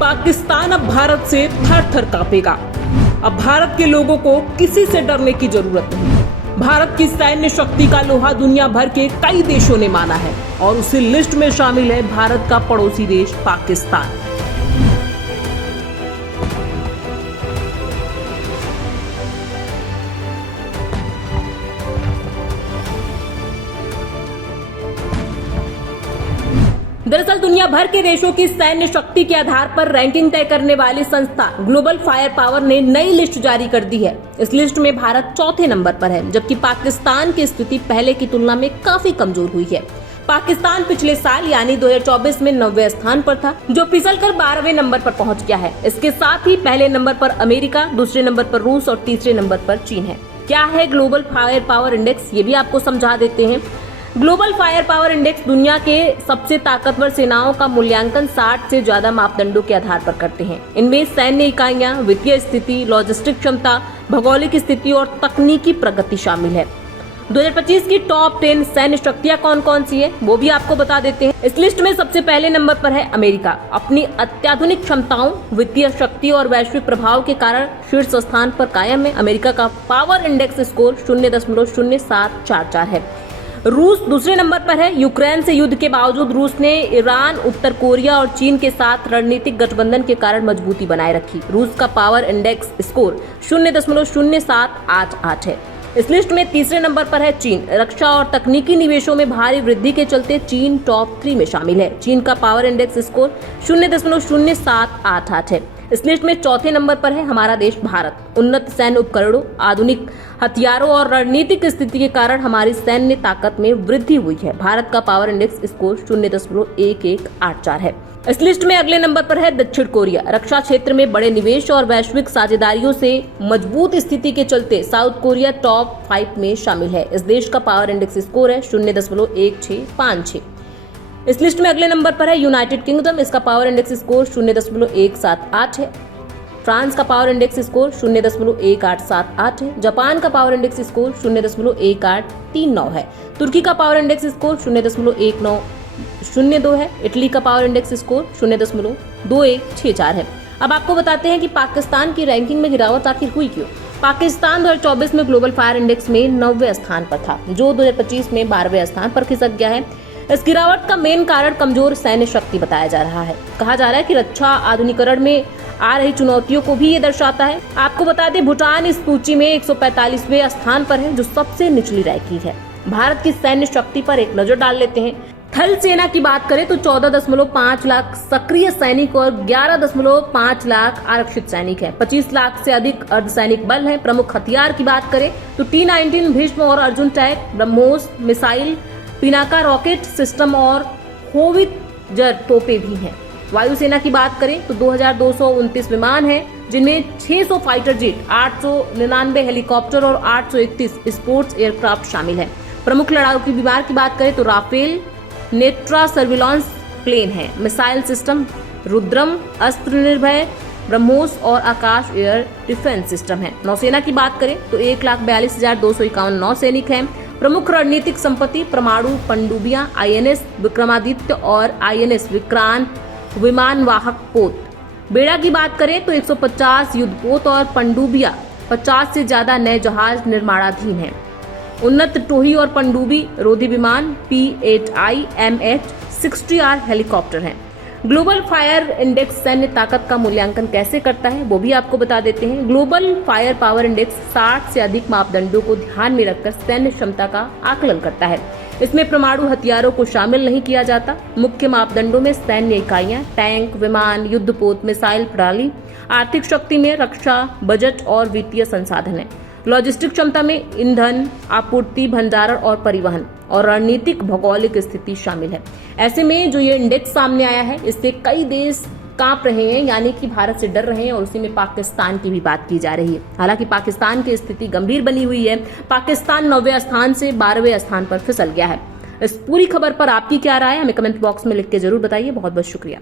पाकिस्तान अब भारत से थर थर कांपेगा। अब भारत के लोगों को किसी से डरने की जरूरत नहीं। भारत की सैन्य शक्ति का लोहा दुनिया भर के कई देशों ने माना है और उसी लिस्ट में शामिल है भारत का पड़ोसी देश पाकिस्तान। दरअसल दुनिया भर के देशों की सैन्य शक्ति के आधार पर रैंकिंग तय करने वाली संस्था ग्लोबल फायर पावर ने नई लिस्ट जारी कर दी है। इस लिस्ट में भारत चौथे नंबर पर है, जबकि पाकिस्तान की स्थिति पहले की तुलना में काफी कमजोर हुई है। पाकिस्तान पिछले साल यानी 2024 में 9वें स्थान पर था, जो फिसलकर 12वें नंबर पर पहुंच गया है। इसके साथ ही पहले नंबर पर अमेरिका, दूसरे नंबर पर रूस और तीसरे नंबर पर चीन है। क्या है ग्लोबल फायर पावर इंडेक्स, ये भी आपको समझा देते हैं। ग्लोबल फायर पावर इंडेक्स दुनिया के सबसे ताकतवर सेनाओं का मूल्यांकन 60 से ज्यादा मापदंडों के आधार पर करते हैं। इनमें सैन्य इकाइयां, वित्तीय स्थिति, लॉजिस्टिक क्षमता, भौगोलिक स्थिति और तकनीकी प्रगति शामिल है। 2025 की टॉप 10 सैन्य शक्तियां कौन कौन सी है वो भी आपको बता देते हैं। इस लिस्ट में सबसे पहले नंबर पर है अमेरिका। अपनी अत्याधुनिक क्षमताओं, वित्तीय शक्ति और वैश्विक प्रभाव के कारण शीर्ष स्थान पर कायम है। अमेरिका का पावर इंडेक्स स्कोर 0.0744 है। रूस दूसरे नंबर पर है। यूक्रेन से युद्ध के बावजूद रूस ने ईरान, उत्तर कोरिया और चीन के साथ रणनीतिक गठबंधन के कारण मजबूती बनाए रखी। रूस का पावर इंडेक्स स्कोर 0.0788 है। इस लिस्ट में तीसरे नंबर पर है चीन। रक्षा और तकनीकी निवेशों में भारी वृद्धि के चलते चीन टॉप 3 में शामिल है। चीन का पावर इंडेक्स स्कोर 0.0788 है। इस लिस्ट में चौथे नंबर पर है हमारा देश भारत। उन्नत सैन्य उपकरणों, आधुनिक हथियारों और रणनीतिक स्थिति के कारण हमारी सैन्य ताकत में वृद्धि हुई है। भारत का पावर इंडेक्स स्कोर 0.1184 है। इस लिस्ट में अगले नंबर पर है दक्षिण कोरिया। रक्षा क्षेत्र में बड़े निवेश और वैश्विक साझेदारियों से मजबूत स्थिति के चलते साउथ कोरिया टॉप 5 में शामिल है। इस देश का पावर इंडेक्स स्कोर है 0.1656। इस लिस्ट में अगले नंबर पर है यूनाइटेड किंगडम। इसका पावर इंडेक्स स्कोर 0.178 है। फ्रांस का पावर इंडेक्स स्कोर 0.1878 है। जापान का पावर इंडेक्स स्कोर 0.1839 है। तुर्की का पावर इंडेक्स स्कोर 0.1902 है। इटली का पावर इंडेक्स स्कोर 0.2164 है। अब आपको बताते हैं कि पाकिस्तान की रैंकिंग में गिरावट आखिर हुई क्यों। पाकिस्तान 2024 में ग्लोबल फायर इंडेक्स में 9वें स्थान पर था, जो 2025 में 12वें स्थान पर खिसक गया है। इस गिरावट का मेन कारण कमजोर सैन्य शक्ति बताया जा रहा है। कहा जा रहा है कि रक्षा आधुनिकीकरण में आ रही चुनौतियों को भी ये दर्शाता है। आपको बता दें, भूटान इस सूची में 145वें स्थान पर है, जो सबसे निचली रैंकिंग है। भारत की सैन्य शक्ति पर एक नजर डाल लेते हैं। थल सेना की बात करें तो 14.5 लाख सक्रिय सैनिक और 11.5 लाख आरक्षित सैनिक है। 25 लाख से अधिक अर्धसैनिक बल है। प्रमुख हथियार की बात करें तो T-19 भीष्म और Arjun tank, BrahMos missile, Pinaka rocket system और होवित्जर तोपें भी हैं। वायुसेना की बात करें तो 2229 विमान हैं, जिनमें 600 फाइटर जेट, 899 हेलीकॉप्टर और 831 स्पोर्ट्स एयरक्राफ्ट शामिल हैं। प्रमुख लड़ाकू विमान की बात करें तो राफेल, नेत्रा सर्विलांस प्लेन है। मिसाइल सिस्टम रुद्रम, अस्त्र निर्भय, ब्रह्मोस और आकाश एयर डिफेंस सिस्टम है। नौसेना की बात करें तो 1,42,251 नौसैनिक हैं। प्रमुख रणनीतिक संपत्ति परमाणु पनडुब्बियां, INS विक्रमादित्य और INS विक्रांत विमान वाहक पोत। बेड़ा की बात करें तो 150 युद्धपोत और पनडुब्बियां, 50 से ज्यादा नए जहाज निर्माणाधीन हैं। उन्नत टोही और पनडुब्बी रोधी विमान P-8I MH-60R हेलीकॉप्टर हैं। ग्लोबल फायर इंडेक्स सैन्य ताकत का मूल्यांकन कैसे करता है वो भी आपको बता देते हैं। ग्लोबल फायर पावर इंडेक्स 60 से अधिक मापदंडों को ध्यान में रखकर सैन्य क्षमता का आकलन करता है। इसमें परमाणु हथियारों को शामिल नहीं किया जाता। मुख्य मापदंडों में सैन्य इकाइयां, टैंक, विमान, युद्धपोत, मिसाइल प्रणाली, आर्थिक शक्ति में रक्षा बजट और वित्तीय संसाधन है। लॉजिस्टिक क्षमता में ईंधन आपूर्ति, भंडारण और परिवहन और रणनीतिक भौगोलिक स्थिति शामिल है। ऐसे में जो ये इंडेक्स सामने आया है, इससे कई देश कांप रहे हैं, यानी कि भारत से डर रहे हैं और उसी में पाकिस्तान की भी बात की जा रही है। हालांकि पाकिस्तान की स्थिति गंभीर बनी हुई है। पाकिस्तान 9वें स्थान से 12वें स्थान पर फिसल गया है। इस पूरी खबर पर आपकी क्या राय है, हमें कमेंट बॉक्स में लिख के जरूर बताइए। बहुत बहुत शुक्रिया।